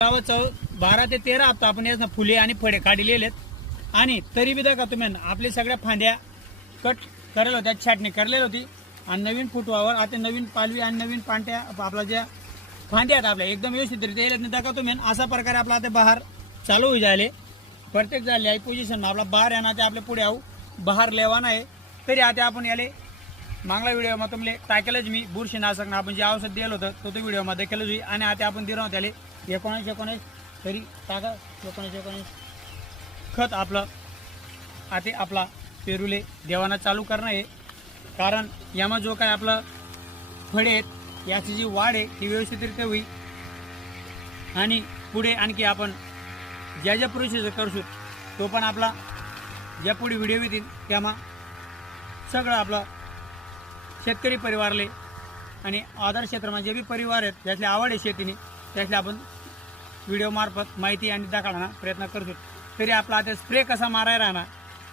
12 ते 13 हप्ता आपण यात फुले आणि फळे काढलेले आहेत आणि तरी बी का तुम्ही आपल्या सगळ्या फांद्या कट करेल होत्या, छाटणी करलेली होती आणि नवीन फुटवावर आता नवीन पालवी आणि नवीन पांट्या आपल्या ज्या फांद्या आहेत आपल्या एकदम व्यवस्थित येईल का तुम्ही अशा प्रकारे आपला आता बहार चालू होई झाले प्रत्येक झाले आहे पोझिशन आपला बहार येणार ते आपल्या पुढे आऊ बहार लेवाना आहे. तरी आता आपण याले मागला व्हिडिओ मध्ये तुमले टाकेलच मी बुरशीनाशक आपण जे औषध दिलं होतं तो व्हिडिओ मध्ये केलं होती आणि आता आपण दिलं होतं त्याले 19 तरी टाका 19 खत आपलं आता आपला पेरूले देवाना चालू करणं आहे. कारण यामा जो काय आपलं फळे आहेत याची जी वाढ आहे ती व्यवस्थितरित्या होईल आणि पुढे आणखी आपण ज्या ज्या प्रोसेस करतो तो पण आपला ज्या पुढे व्हिडिओ येतील त्यामा सगळं आपलं शेतकरी परिवारले आणि आधार क्षेत्रामध्ये जे बी परिवार आहेत त्यातले आवड आहे शेतीने त्यातले आपण व्हिडिओ मार्फत माहिती आणि दाखवण्याचा प्रयत्न करतो. तरी आपला आता स्प्रे कसा मारायला राहणार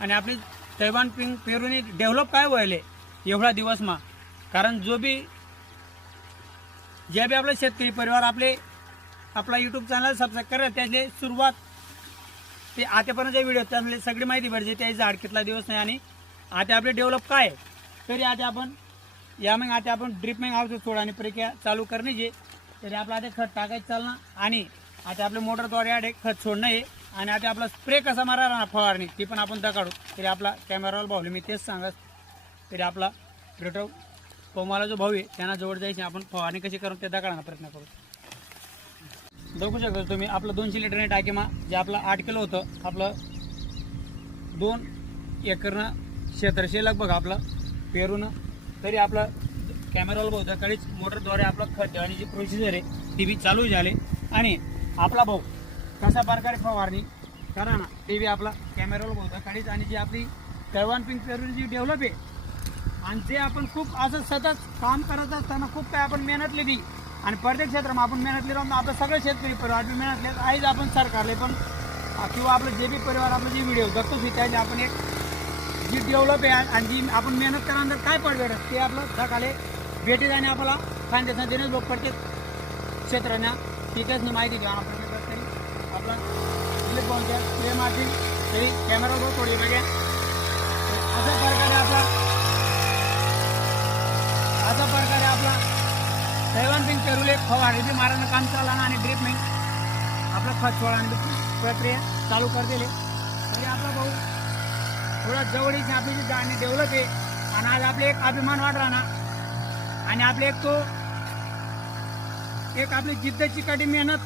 आणि आपली तैवान पिंग पेरूने डेव्हलप काय व्हायले एवढा दिवस मा. कारण जो बी जे बी आपले शेतकरी परिवार आपला यूट्यूब चॅनल सबस्क्राईब करा त्यातले सुरुवात ते आतापर्यंत जे व्हिडिओ त्यातले सगळी माहिती पाहिजे त्याची झाड कितला दिवस नाही आणि आता आपले डेव्हलप काय आहे. तरी आता आपण या मग आता आपण ड्रिपिंग औषध सोडा आणि प्रक्रिया चालू करण्याची. तरी आपलं आता खत टाकायचं चालणं आणि आता आपल्या मोटरद्वारे आडे खत सोडणं आहे आणि आता आपला स्प्रे कसा मारा राहणार फवारणी ती पण आपण दाखवू. तरी आपला कॅमेरावर भाऊ मी तेच सांगत. तरी आपला रेटो कोमाला जो भाऊ आहे त्यांना जवळ जायचे आपण फवारणी कशी करून ते दाखवण्याचा प्रयत्न करू. बघू शकतो तुम्ही आपलं 200 लिटरने टाकीमा जे आपलं 8 किलो होतं आपलं 2 एकरनं क्षेत्रशे लगभग आपलं पेरून. तरी आपलं कॅमेरावर बहुधा काळीच मोटरद्वारे आपलं खत देण्याची जी प्रोसिजर आहे ती बी चालू झाली आणि आपला भाऊ कशा प्रकारे फवारणी करा ना ते बी आपला कॅमेरावर बहुधा काळीच आणि जी आपली तैवान पिंग पेरू जी डेव्हलप आहे आणि जे आपण खूप असं सतत काम करत असताना खूप काय आपण मेहनत लिहिली आणि प्रत्येक क्षेत्रात आपण मेहनत लिहिलं आपलं सगळे शेतकरी परिवार बी मेहनत लिहित आईच आपण सरकारले पण किंवा आपलं जे बी परिवार आपलं जे व्हिडिओ बघतो त्याने आपण एक जी डेव्हलप आहे आणि जी आपण मेहनत केल्यानंतर काय पडलं ते आपलं सकाळी भेटे जाणे आपल्याला खांद्याचा देणंच बघ प्रत्येक क्षेत्रांना तिथेच माहिती घ्या आपण तरी आपला इलेक्ट पाहूनच्या स्प्रे मार्किंग तरी कॅमेरावर थोडी बघा अशा प्रकारे आपला तैवान पिंग पेरूले फवारणी बी मारायचं काम चाललं आणि ड्रिपिंग आपलं खत सोडण्याची प्रक्रिया चालू कर दिले. तरी आपला भाऊ थोडा जवळीची आपली जी जाणी डेव्हलप आहे आणि आज आपले एक अभिमान वाट राहणार आणि आपले एक आपली जिद्दची कडी मेहनत